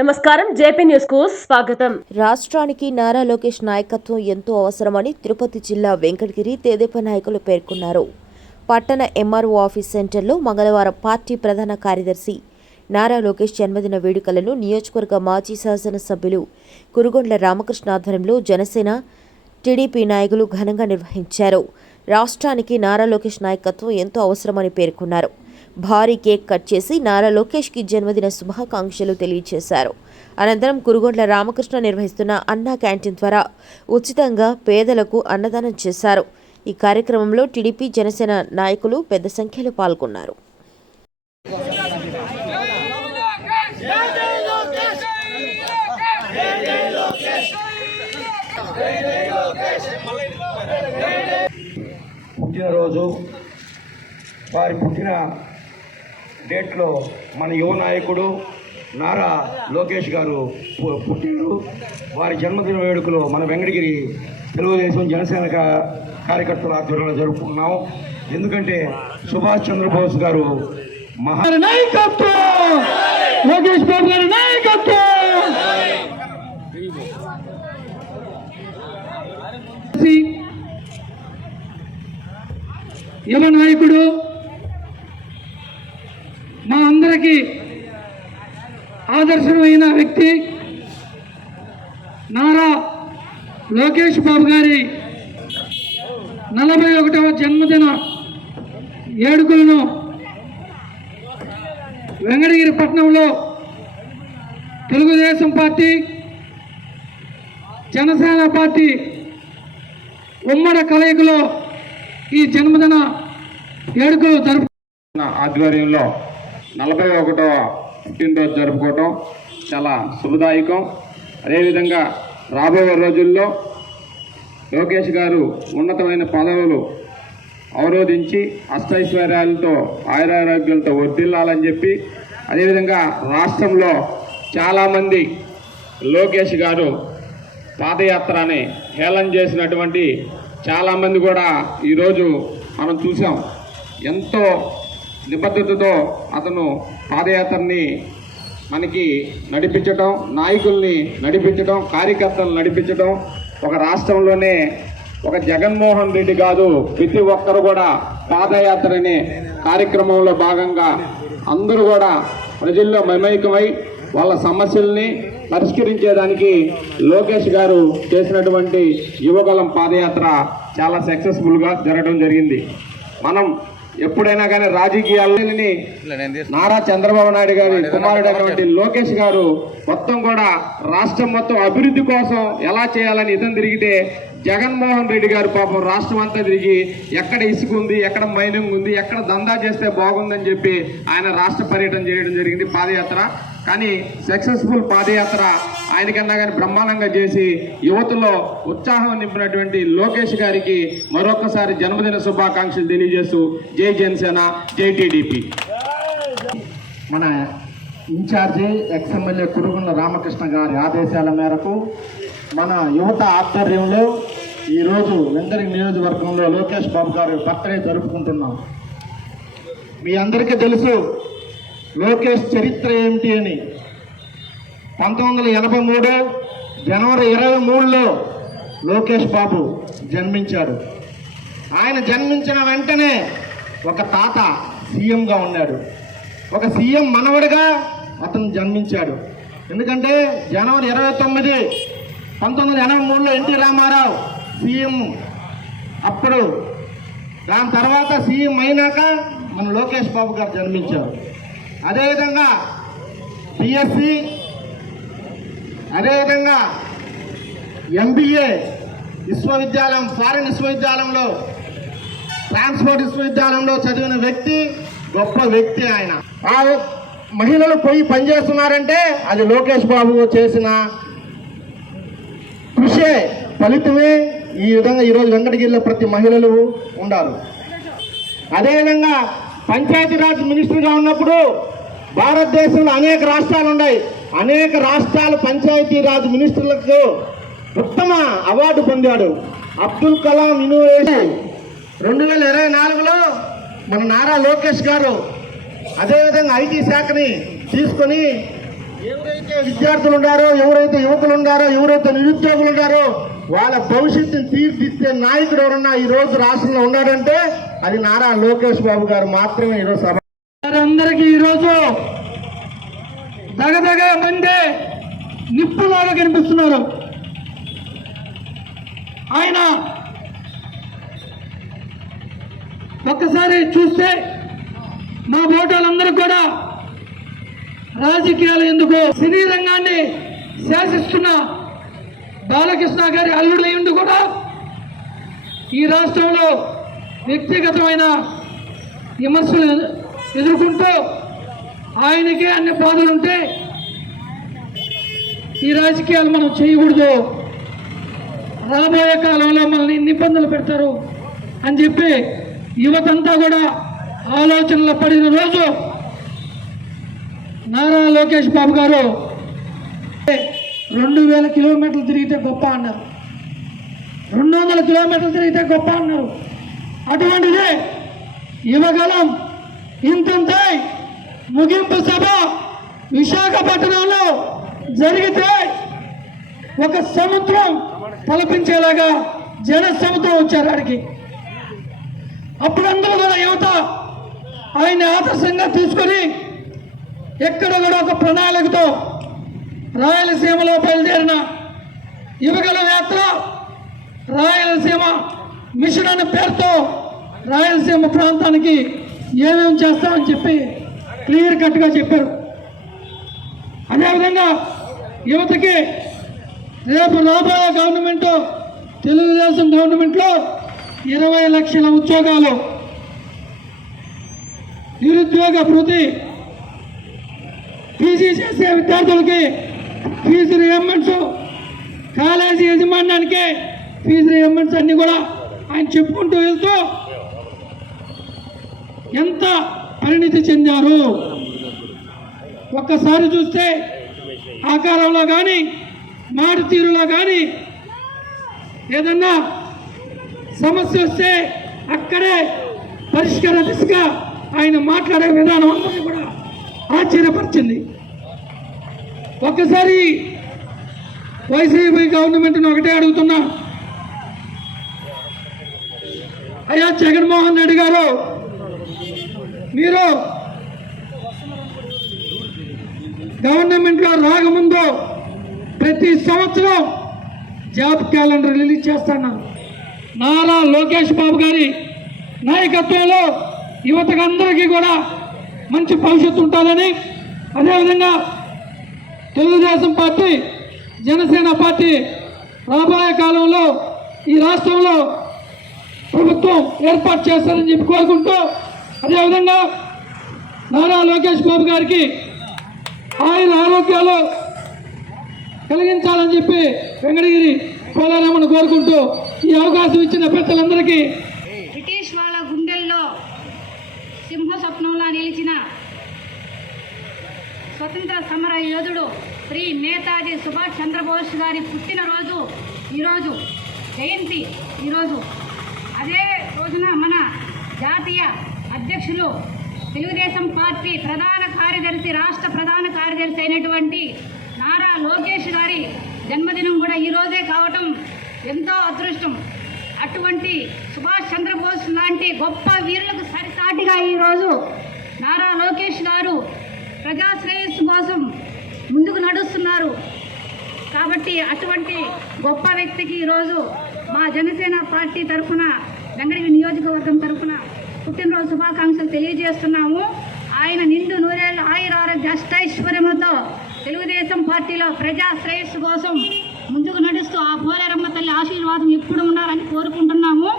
నమస్కారం జేపీ న్యూస్కు స్వాగతం. రాష్ట్రానికి నారా లోకేష్ నాయకత్వం ఎంతో అవసరమని తిరుపతి జిల్లా వెంకటగిరి తేదేప నాయకులు పేర్కొన్నారు. పట్టణ ఎంఆర్ఓ ఆఫీస్ సెంటర్లో మంగళవారం పార్టీ ప్రధాన కార్యదర్శి నారా లోకేష్ జన్మదిన వేడుకలను నియోజకవర్గ మాజీ శాసనసభ్యులు కురుగొండ్ల రామకృష్ణ ఆధ్వర్యంలో జనసేన టీడీపీ నాయకులు ఘనంగా నిర్వహించారు. రాష్ట్రానికి నారా లోకేష్ నాయకత్వం ఎంతో అవసరమని పేర్కొన్నారు. భారీ కేక్ కట్ చేసి నారా లోకేష్కి జన్మదిన శుభాకాంక్షలు తెలియజేశారు అనంతరం కురుగొండ్ల రామకృష్ణ నిర్వహిస్తున్న అన్నా క్యాంటీన్ ద్వారా ఉచితంగా పేదలకు అన్నదానం చేశారు. ఈ కార్యక్రమంలో టీడీపీ జనసేన నాయకులు పెద్ద సంఖ్యలో పాల్గొన్నారు. పుట్టినరోజు వారి పుట్టిన డేట్లో మన యువ నాయకుడు నారా లోకేష్ గారు పు- పుట్టినరు వారి జన్మదిన వేడుకలో మన వెంకటగిరి తెలుగుదేశం జనసేన కార్యకర్తల ఆధ్వర్యంలో జరుపుకున్నాం ఎందుకంటే సుభాష్ చంద్రబోస్ గారు మహా నాయకత్వం! లోకేష్ బాబు గారి నాయకత్వం! యువ నాయకుడు అందరికీ ఆదర్శమైన వ్యక్తి నారా లోకేష్ బాబు గారి నలభై ఒకటవ జన్మదిన ఏడుకులను వెంకటగిరి పట్టణంలో తెలుగుదేశం పార్టీ జనసేన పార్టీ ఉమ్మడి కలయికలో ఈ జన్మదిన వేడుకలు జరుపు ఆధ్వర్యంలో నలభై ఒకటవ పుట్టినరోజు జరుపుకోవటం చాలా శుభదాయకం. అదేవిధంగా రాబోయే రోజుల్లో లోకేష్ గారు ఉన్నతమైన పదవులు అవరోధించి అష్టైశ్వర్యాలతో ఆయురారోగ్యాలతో వర్దిల్లాలని చెప్పి అదేవిధంగా రాష్ట్రంలో చాలామంది లోకేష్ గారు పాదయాత్రని హేళన చేసినటువంటి చాలామంది కూడా ఈరోజు మనం చూసాం. ఎంతో నిబద్ధతతో అతను పాదయాత్రని మనకి నడిపించటం నాయకుల్ని నడిపించటం కార్యకర్తలను నడిపించటం ఒక రాష్ట్రంలోనే ఒక జగన్మోహన్ రెడ్డి కాదు ప్రతి ఒక్కరు కూడా పాదయాత్రని కార్యక్రమంలో భాగంగా అందరూ కూడా ప్రజల్లో మమైకమై వాళ్ళ సమస్యల్ని పరిష్కరించేదానికి లోకేష్ గారు చేసినటువంటి యువకులం పాదయాత్ర చాలా సక్సెస్ఫుల్గా జరగడం జరిగింది. మనం ఎప్పుడైనా కానీ రాజకీయాలని నారా చంద్రబాబు నాయుడు గారి కుమారుడైనటువంటి లోకేష్ గారు మొత్తం కూడా రాష్ట్రం మొత్తం అభివృద్ధి కోసం ఎలా చేయాలని ఇతం తిరిగితే జగన్మోహన్ రెడ్డి గారు పాపం రాష్ట్రం అంతా తిరిగి ఎక్కడ ఇసుక ఉంది ఎక్కడ మైనింగ్ ఉంది ఎక్కడ దందా చేస్తే బాగుందని చెప్పి ఆయన రాష్ట్ర పర్యటన చేయడం జరిగింది పాదయాత్ర. కానీ సక్సెస్ఫుల్ పాదయాత్ర ఆయనకన్నా కానీ బ్రహ్మాండంగా చేసి యువతలో ఉత్సాహం నింపినటువంటి లోకేష్ గారికి మరొకసారి జన్మదిన శుభాకాంక్షలు తెలియజేస్తూ జై జనసేన జై టీడీపీ. మన ఇన్ఛార్జి ఎక్స్ఎమ్మెల్యే కురుగుండ్ల రామకృష్ణ గారి ఆదేశాల మేరకు మన యువత ఆధ్వర్యంలో ఈరోజు వెంకరి నియోజకవర్గంలో లోకేష్ బాబు గారు బర్త్డే జరుపుకుంటున్నాం. మీ అందరికీ తెలుసు లోకేష్ చరిత్ర ఏమిటి అని? పంతొమ్మిది వందల ఎనభై మూడు జనవరి ఇరవై మూడులో లోకేష్ బాబు జన్మించాడు. ఆయన జన్మించిన వెంటనే ఒక తాత సీఎంగా ఉన్నాడు. ఒక సీఎం మనవడిగా అతను జన్మించాడు. ఎందుకంటే జనవరి ఇరవై తొమ్మిది పంతొమ్మిది వందల ఎనభై మూడులో ఎన్టీ రామారావు సీఎం అప్పుడు దాని తర్వాత సీఎం అయినాక మన లోకేష్ బాబు గారు జన్మించారు. అదేవిధంగా బిఎస్సి అదేవిధంగా ఎంబీఏ విశ్వవిద్యాలయం ఫారిన్ విశ్వవిద్యాలయంలో ట్రాన్స్పోర్ట్ విశ్వవిద్యాలయంలో చదివిన వ్యక్తి గొప్ప వ్యక్తి ఆయన. ఆ మహిళలు పోయి పనిచేస్తున్నారంటే అది లోకేష్ బాబు చేసిన కృషే ఫలితమే ఈ విధంగా ఈరోజు వెంకటగిరిలో ప్రతి మహిళలు ఉండారు. అదేవిధంగా పంచాయతీరాజ్ మినిస్టర్గా ఉన్నప్పుడు భారతదేశంలో అనేక రాష్ట్రాలు ఉన్నాయి. అనేక రాష్ట్రాల పంచాయతీరాజ్ మినిస్టర్లకు ఉత్తమ అవార్డు పొందాడు. అబ్దుల్ కలాం యూనివర్సిటీ రెండు వేల ఇరవై నాలుగులో మన నారా లోకేష్ గారు అదేవిధంగా ఐటీ శాఖని తీసుకొని ఎవరైతే విద్యార్థులు ఉన్నారో ఎవరైతే యువకులు ఉన్నారో ఎవరైతే నిరుద్యోగులు ఉన్నారో వాళ్ళ భవిష్యత్తుని తీర్చిదిద్దే నాయకుడు ఎవరన్నా ఈ రోజు రాష్ట్రంలో ఉన్నాడంటే అది నారా లోకేష్ బాబు గారు మాత్రమే ఈరోజు సభ అందరికీ ఈరోజు దగదగ మండే నిప్పులాగా కనిపిస్తున్నారు. ఆయన ఒక్కసారి చూస్తే మా ఓటర్లందరూ కూడా రాజకీయాలు ఎందుకు సినీ రంగాన్ని శాసిస్తున్న బాలకృష్ణ గారి అల్లుడు కూడా ఈ రాష్ట్రంలో వ్యక్తిగతమైన విమర్శలు ఎదుర్కొంటూ ఆయనకే అన్ని బాధలు ఉంటే ఈ రాజకీయాలు మనం చేయకూడదు. రాబోయే కాలంలో మనల్ని ఇన్ని ఇబ్బందులు పెడతారు అని చెప్పి యువతంతా కూడా ఆలోచనలో పడిన రోజు నారా లోకేష్ బాబు గారు రెండు వేల కిలోమీటర్లు తిరిగితే గొప్ప అన్నారు. రెండు వందల కిలోమీటర్లు తిరిగితే గొప్ప అన్నారు. అటువంటిదే యువగలం ఇంతంతే. ముగింపు సభ విశాఖపట్నంలో జరిగితే ఒక సముద్రం తలపించేలాగా జన సముద్రం వచ్చారు ఆడికి. అప్పుడందరూ మన యువత ఆయన ఆదర్శంగా తీసుకొని ఎక్కడ కూడా ఒక ప్రణాళికతో రాయలసీమలో బయలుదేరిన యువగల యాత్ర రాయలసీమ మిషన్ అనే పేరుతో రాయలసీమ ప్రాంతానికి ఏమేమి చేస్తామని చెప్పి క్లియర్ కట్గా చెప్పారు. అదేవిధంగా యువతకి రేపు రాబోయే గవర్నమెంట్ తెలుగుదేశం గవర్నమెంట్లో ఇరవై లక్షల ఉద్యోగాలు నిరుద్యోగ భృతి పీజీ చేసే విద్యార్థులకి ఫీజు రియంబర్స్ కాలేజీ యజమానానికి ఫీజు రియంబర్స్ అన్నీ కూడా ఆయన చెప్పుకుంటూ వెళ్తూ ఎంత పరిణితి చెందారు. ఒక్కసారి చూస్తే ఆకారంలో కానీ మాట తీరులో కానీ ఏదన్నా సమస్య వస్తే అక్కడే పరిష్కార దిశగా ఆయన మాట్లాడే విధానం అందరినీ కూడా ఆశ్చర్యపరిచింది. ఒక్కసారి వైసీపీ గవర్నమెంట్ని ఒకటే అడుగుతున్నా. అయ్యా జగన్మోహన్ రెడ్డి గారు మీరు గవర్నమెంట్లో రాకముందు ప్రతి సంవత్సరం జాబ్ క్యాలెండర్ రిలీజ్ చేస్తున్నారు నారా లోకేష్ బాబు గారి నాయకత్వంలో యువతకందరికీ కూడా మంచి భవిష్యత్తు ఉంటుందని అదేవిధంగా తెలుగుదేశం పార్టీ జనసేన పార్టీ రాబోయే కాలంలో ఈ రాష్ట్రంలో ప్రభుత్వం ఏర్పాటు చేస్తారని చెప్పి కోరుకుంటూ అదేవిధంగా నారా లోకేష్ బాబు గారికి ఆయన ఆరోగ్యాలు కలిగించాలని చెప్పి వెంకటగిరి పోలారమ్మను కోరుకుంటూ ఈ అవకాశం ఇచ్చిన పెద్దలందరికీ బ్రిటిష్ వాళ్ళ గుండెల్లో సింహ స్వప్నంలా నిలిచిన స్వతంత్ర సమర యోధుడు శ్రీ నేతాజీ సుభాష్ చంద్రబోస్ గారి పుట్టినరోజు ఈరోజు జయంతి ఈరోజు. అదే రోజున మన జాతీయ అధ్యక్షులు తెలుగుదేశం పార్టీ ప్రధాన కార్యదర్శి రాష్ట్ర ప్రధాన కార్యదర్శి అయినటువంటి నారా లోకేష్ గారి జన్మదినం కూడా ఈరోజే కావటం ఎంతో అదృష్టం. అటువంటి సుభాష్ చంద్రబోస్ లాంటి గొప్ప వీరులకు సరిసాటిగా ఈరోజు నారా లోకేష్ గారు ప్రజా శ్రేయస్సు కోసం ముందుకు నడుస్తున్నారు. కాబట్టి అటువంటి గొప్ప వ్యక్తికి ఈరోజు మా జనసేన పార్టీ తరఫున వెంకటగిరి నియోజకవర్గం తరఫున పుట్టినరోజు శుభాకాంక్షలు తెలియజేస్తున్నాము. ఆయన నిండు నూరేళ్ళు ఆయురారోగ్య అష్టైశ్వర్యములతో తెలుగుదేశం పార్టీలో ప్రజా శ్రేయస్సు కోసం ముందుకు నడుస్తూ ఆ పోలేరమ్మ తల్లి ఆశీర్వాదం ఎప్పుడు ఉండాలని కోరుకుంటున్నాము.